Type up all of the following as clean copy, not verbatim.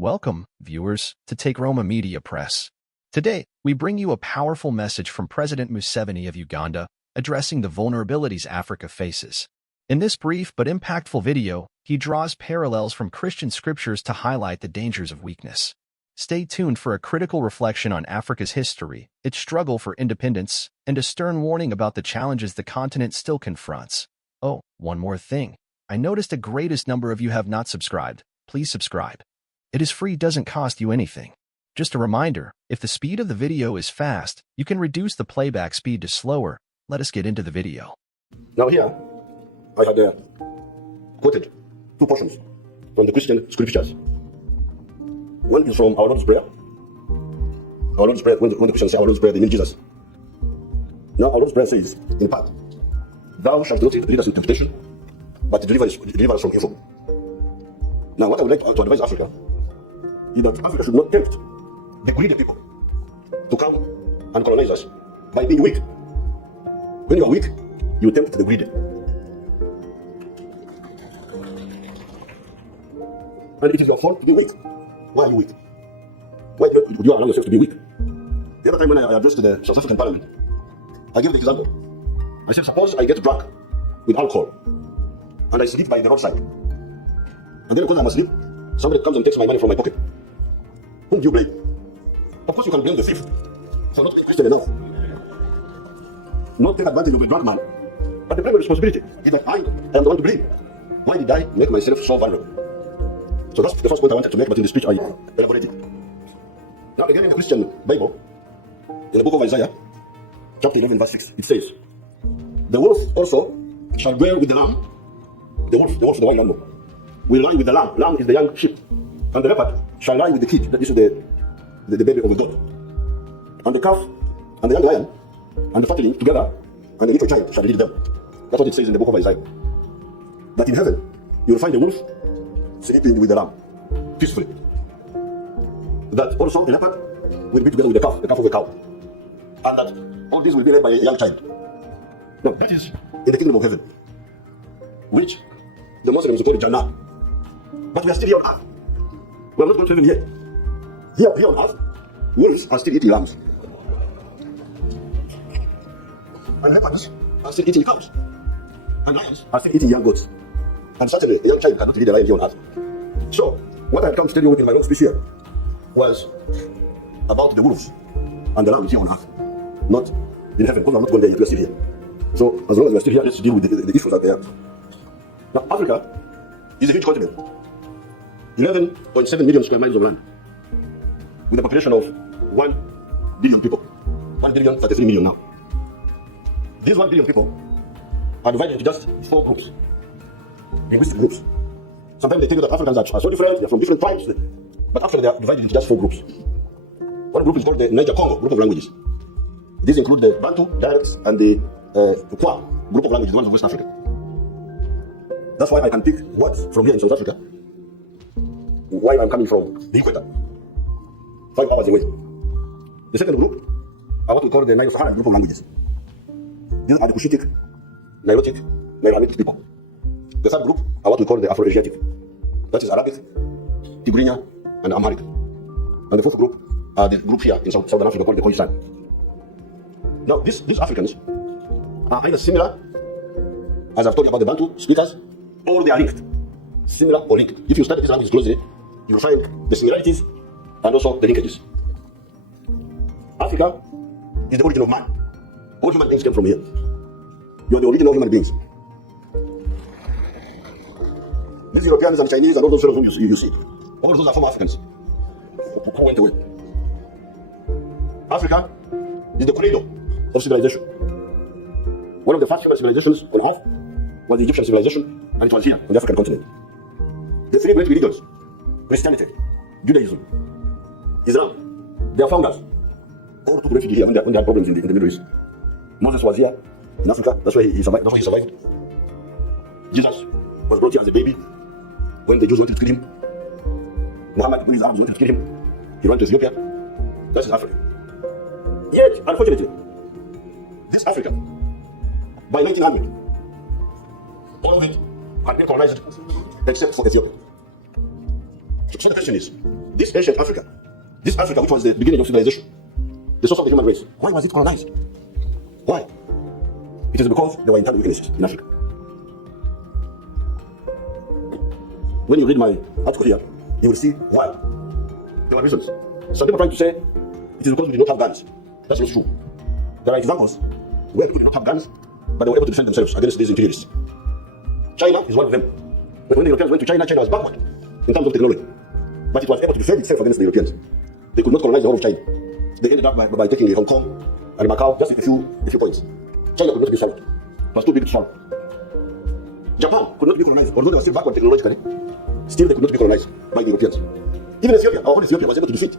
Welcome, viewers, to Takeroma Media Press. Today, we bring you a powerful message from President Museveni of Uganda, addressing the vulnerabilities Africa faces. In this brief but impactful video, he draws parallels from Christian scriptures to highlight the dangers of weakness. Stay tuned for a critical reflection on Africa's history, its struggle for independence, and a stern warning about the challenges the continent still confronts. Oh, one more thing. I noticed the greatest number of you have not subscribed. Please subscribe. It is free, doesn't cost you anything. Just a reminder, if the speed of the video is fast, you can reduce the playback speed to slower. Let us get into the video. Now here, I had quoted two portions from the Christian scriptures. One is from our Lord's Prayer. Our Lord's Prayer, when the Christians say our Lord's Prayer, they mean Jesus. Now our Lord's Prayer says, in part, "Thou shalt not lead us into temptation, but deliver us from evil." Now what I would like to advise Africa is that Africa should not tempt the greedy people to come and colonize us by being weak. When you are weak, you tempt the greedy. And it is your fault to be weak. Why are you weak? Why would you allow yourself to be weak? The other time when I addressed the South African Parliament, I gave the example. I said, suppose I get drunk with alcohol and I sleep by the roadside. And then because I'm asleep, somebody comes and takes my money from my pocket. Whom do you blame? Of course you can blame the thief for not being Christian enough. Not take advantage of a drunk man. But the primary responsibility is that I am the one to blame. Why did I make myself so vulnerable? So that's the first point I wanted to make, but in the speech I elaborated. Now again in the Christian Bible, in the book of Isaiah, chapter 11, verse 6, it says, "The wolf also shall dwell with the lamb." The wolf, the wild animal, will lie with the lamb. Lamb is the young sheep. And the leopard shall lie with the kid. This is the baby of a goat. And the calf and the young lion and the fatling together, and the little child shall lead them. That's what it says in the book of Isaiah. That in heaven, you will find the wolf sleeping with the lamb, peacefully. That also the leopard will be together with the calf of a cow. And that all this will be led by a young child. No, that is in the kingdom of heaven, which the Muslims call it Jannah. But we are still here on earth. We are not going to heaven yet. Here on earth, wolves are still eating lambs. And leopards are still eating cows. And lions are still eating young goats. And certainly, a young child cannot lead a lion here on earth. So, what I come to tell you in my long speech here was about the wolves and the lambs here on earth, not in heaven, because I'm not going there yet, we are still here. So, as long as we are still here, let's deal with the issues that they have. Now, Africa is a huge continent. 11.7 million square miles of land, with a population of 1 billion people. 1,033 million now. These 1 billion people are divided into just 4 groups, linguistic groups. Sometimes they tell you that Africans are so different, they're from different tribes, but actually they are divided into just 4 groups. One group is called the Niger-Congo group of languages. These include the Bantu dialects and the Kwa group of languages, the ones of West Africa. That's why I can pick words from here in South Africa while I'm coming from the equator, 5 hours away. The second group are what we call the Nilo-Saharan group of languages. These are the Cushitic, Nilotic, Nilo-Hamitic people. The third group are what we call the Afro-Asiatic. That is Arabic, Tigrinya, and Amharic. And the fourth group are the group here in Southern Africa called the Khoisan. Now, these Africans are either similar, as I've told you about the Bantu speakers, or they are linked. Similar or linked. If you study these languages closely, you will find the similarities and also the linkages. Africa is the origin of man. All human beings came from here. You are the original human beings. These Europeans and Chinese and all those fellows whom you see, all those are former Africans who went away. Africa is the cradle of civilization. One of the first human civilizations on earth was the Egyptian civilization, and it was here on the African continent. The 3 great religions, Christianity, Judaism, Islam, their founders all took refuge here when they had problems in the Middle East. Moses was here in Africa, that's why he survived. Jesus was brought here as a baby when the Jews wanted to kill him. Muhammad, when his Arabs wanted to kill him, he ran to Ethiopia. That is Africa. Yet, unfortunately, this Africa, by 1900, all of it had been colonized except for Ethiopia. So the question is, this ancient Africa, this Africa which was the beginning of civilization, the source of the human race, why was it colonized? Why? It is because there were internal weaknesses in Africa. When you read my article here, you will see why. There are reasons. Some people are trying to say it is because we did not have guns. That's not true. There are examples where people did not have guns, but they were able to defend themselves against these imperialists. China is one of them. But when the Europeans went to China, China was backward in terms of technology. But it was able to defend itself against the Europeans. They could not colonize the whole of China. They ended up by taking Hong Kong and Macau, just a few points. China could not be swallowed. It was too big to swallow. Japan could not be colonized, although they were still backward technologically. Still, they could not be colonized by the Europeans. Even Ethiopia, our own Ethiopia, was able to defeat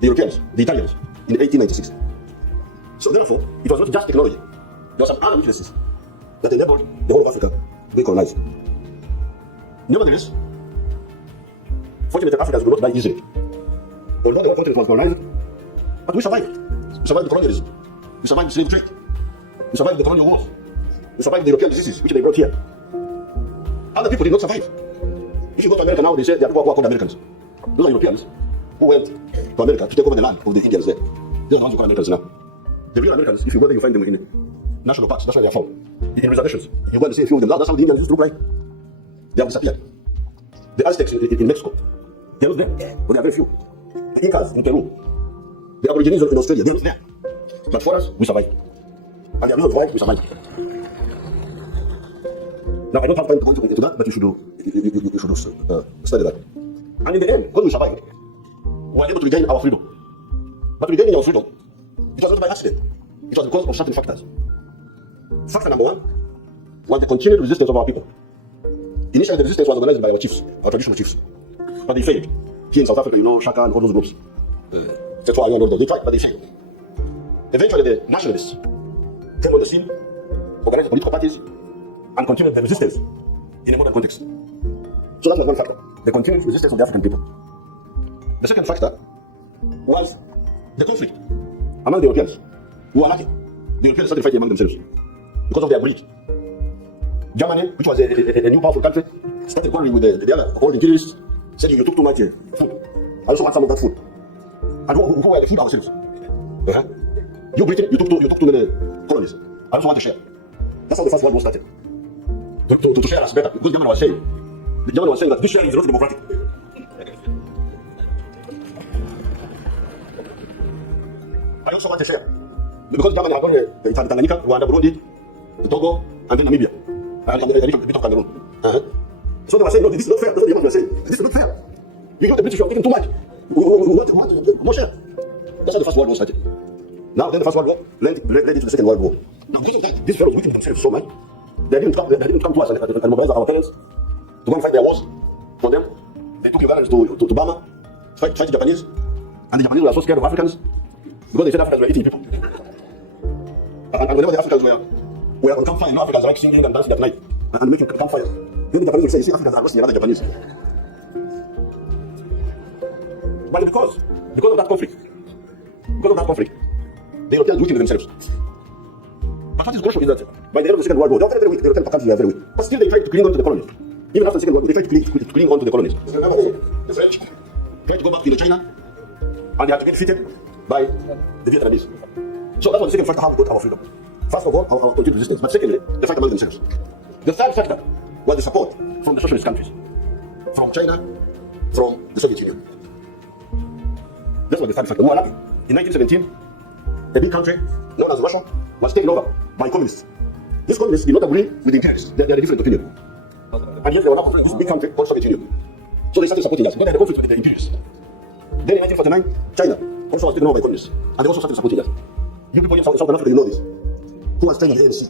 the Europeans, the Italians, in 1896. So therefore, it was not just technology. There were some other weaknesses that enabled the whole of Africa to be colonized. Nevertheless, fortunately, Africans could not die easily. Although the whole continent was colonized, but we survived. We survived the colonialism. We survived the slave trade. We survived the colonial wars. We survived the European diseases, which they brought here. Other people did not survive. If you go to America now, they say there are people who are called Americans. Those are Europeans who went to America to take over the land of the Indians there. They're the ones who call Americans now. The real Americans, if you go there, you find them in national parks. That's where they are found. In reservations. You go and see a few of them. That's how the Indians used to look like. They have disappeared. The Aztecs in Mexico, they are not there, but they are very few. The Incas in Peru, the Aborigines in Australia, they are not there. But for us, we survived. And the reason why we survived. Now, I don't have time to go into that, but you should study that. And in the end, when we survived, we were able to regain our freedom. But regaining our freedom, it was not by accident. It was because of certain factors. Factor number one was the continued resistance of our people. Initially, the resistance was organized by our chiefs, our traditional chiefs. But they failed. Here in South Africa, you know, Shaka and all those groups. That's why I know they tried, but they failed. Eventually, the nationalists came on the scene, organized political parties, and continued the resistance in a modern context. So that was one factor, the continued resistance of the African people. The second factor was the conflict among the Europeans, who were lacking. The Europeans started fighting among themselves because of their greed. Germany, which was a new powerful country, started quarreling with the other old imperialists, saying you took too much food. I also want some of that food. And who were the food ourselves? You Britain, you took too many colonies. I also want to share. That's how the First World War started. To share us better. Because Germany was saying that this sharing is not democratic. I also want to share. Because Germany had done Tanganyika, Rwanda, Burundi, Togo, and then Namibia. And a bit of Cameroon. So they were saying, no, this is not fair. That's what the Germans were saying. This is not fair. You know the British are taking too much. We want more share. That's how the First World War started. Now, then the First World War led into the Second World War. Now, because of that, these fellows weakened themselves so much. They didn't come to us and mobilize our parents to go and fight their wars for them. They took Ugandans to Burma, fight the Japanese. And the Japanese were so scared of Africans because they said Africans were eating people. And whenever the Africans were on campfire, Africans like singing and dancing at night and making campfires. Then the Japanese would say, you see, Africans are roasting another Japanese. But because of that conflict, the Europeans weakened themselves. But what is crucial is that by the end of the Second World War, they were very weak. The European countries were very weak. But still they tried to cling on to the colonies. Even after the Second World War, they tried to cling on to the colonies. Remember, the French tried to go back into China, and they had to get defeated by the Vietnamese. So that was the second factor how we got our freedom. First of all, our continued resistance. But secondly, the fight among themselves. The third factor was the support from the socialist countries. From China, from the Soviet Union. That was the third factor. We were lucky. In 1917, a big country known as Russia was taken over by communists. These communists did not agree with the imperialists. They had a different opinion. And yet they were now this big country called Soviet Union. So they started supporting us. But they had a conflict with the imperialists. Then in 1949, China also was taken over by communists. And they also started supporting us. You people in South Africa, you know this. Who was trained in the ANC?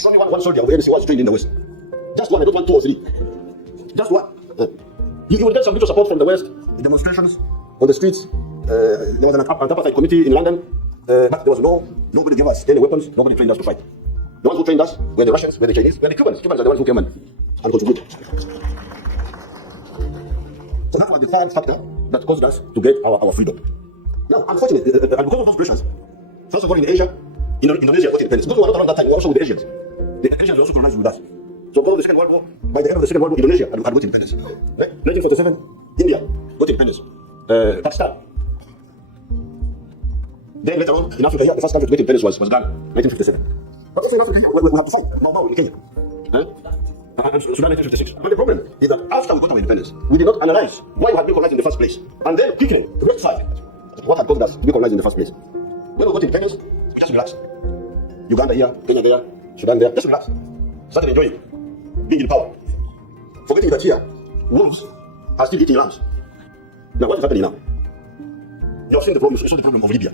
Show me one soldier of the ANC who was trained in the West. Just one, I don't want two or three. Just one. You will get some little support from the West, demonstrations on the streets. There was an apartheid committee in London. But there was nobody gave us any weapons, nobody trained us to fight. The ones who trained us were the Russians, were the Chinese, were the Cubans. Cubans are the ones who came in and contributed. So that was the third factor that caused us to get our freedom. Now, unfortunately, and because of those pressures, first of all in Asia, Indonesia got independence. Because we were not around that time, we were also with the Asians. The Asians were also colonized with us. So because of the Second World War, by the end of the Second World War, Indonesia had got independence. 1947, India got independence. Pakistan. Then later on, in Africa here, the first country to get independence was Ghana, 1957. But also in Africa here, we have to fight Mau in Kenya. And Sudan 1956. But the problem is that after we got our independence, we did not analyze why we had been colonized in the first place. And then quickly rectify what had caused us to be colonized in the first place. When we got independence, we just relaxed. Uganda here, Kenya there, Sudan there, just relax. Started enjoying being in power. Forgetting that here, wolves are still eating lambs. Now what is happening now? You have seen the problem, you saw the problem of Libya.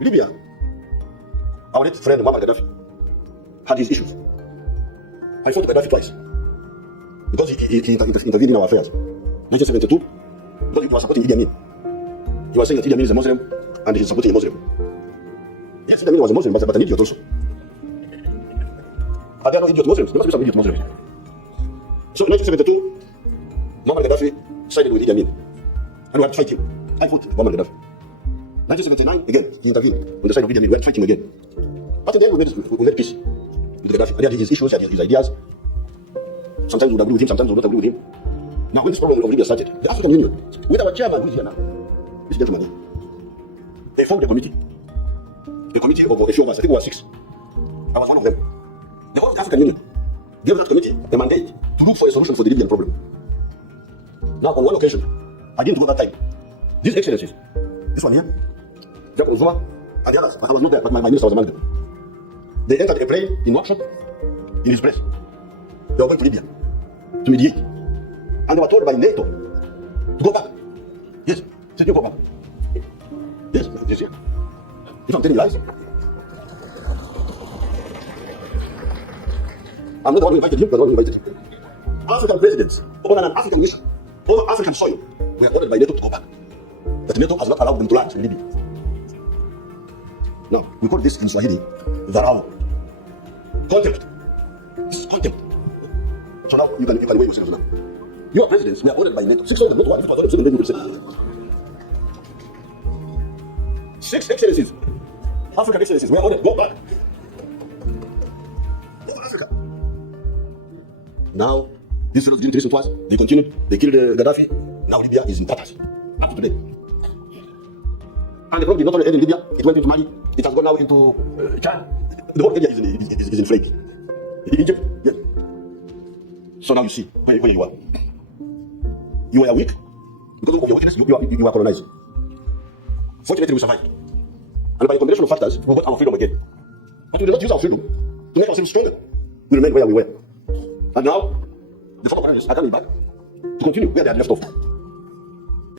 Libya, our late friend Muammar Gaddafi had his issues. I fought Gaddafi twice because he intervened in our affairs. 1972, because he was supporting Idi Amin. He was saying that Idi Amin is a Muslim and he's supporting a Muslim. Yes, Idi Amin was a Muslim, but an idiot also. Are there no idiot Muslims? There must be some idiot Muslims. So in 1972, Muammar Gaddafi sided with Idi Amin. And we had to fight him. I fought Muammar Gaddafi. 1979, again, he intervened on the side of Idi Amin. We had to fight him again. But in the end, we made peace with Gaddafi. And he had his issues, he had his ideas. Sometimes we would agree with him, sometimes we would not agree with him. Now, when this problem of Libya started, the African Union, with our chairman who is here now, this gentleman, they formed a committee of a few of us, I think we were 6. I was one of them. The whole African Union gave that committee a mandate to look for a solution for the Libyan problem. Now, on one occasion, I didn't go that time. These excellencies, this one here, Jacob Zuma, and the others, but I was not there, but my minister was among them. They entered a plane in workshop in his place. They were going to Libya to mediate. And they were told by NATO to go back. Yes, said you go back. Yes, this here. If I'm telling lies, I'm not the one who invited him, but the one who invited him. African presidents, over an African mission, over African soil, were ordered by NATO to go back. But NATO has not allowed them to land in Libya. Now, we call this in Swahili, dharau. Contempt. This is contempt. So now, you can weigh yourselves now. Your presidents were ordered by NATO. 6 of them, not one, if it was ordered, 7 men would say. 6 excellencies, African excellencies, were ordered, go back. Go to Africa. Now, these fellows didn't listen to us. They continued. They killed Gaddafi. Now Libya is in tatters. Up to today. And the problem did not only end in Libya, it went into Mali. It has gone now into Chad. The whole area is in flake. Egypt, yes. So now you see where you are. You were weak. Because of your weakness, you are colonized. Fortunately, we survived. And by a combination of factors, we got our freedom again. But we did not use our freedom to make ourselves stronger. We remained where we were. And now, the former colonists are coming back to continue where they had left off.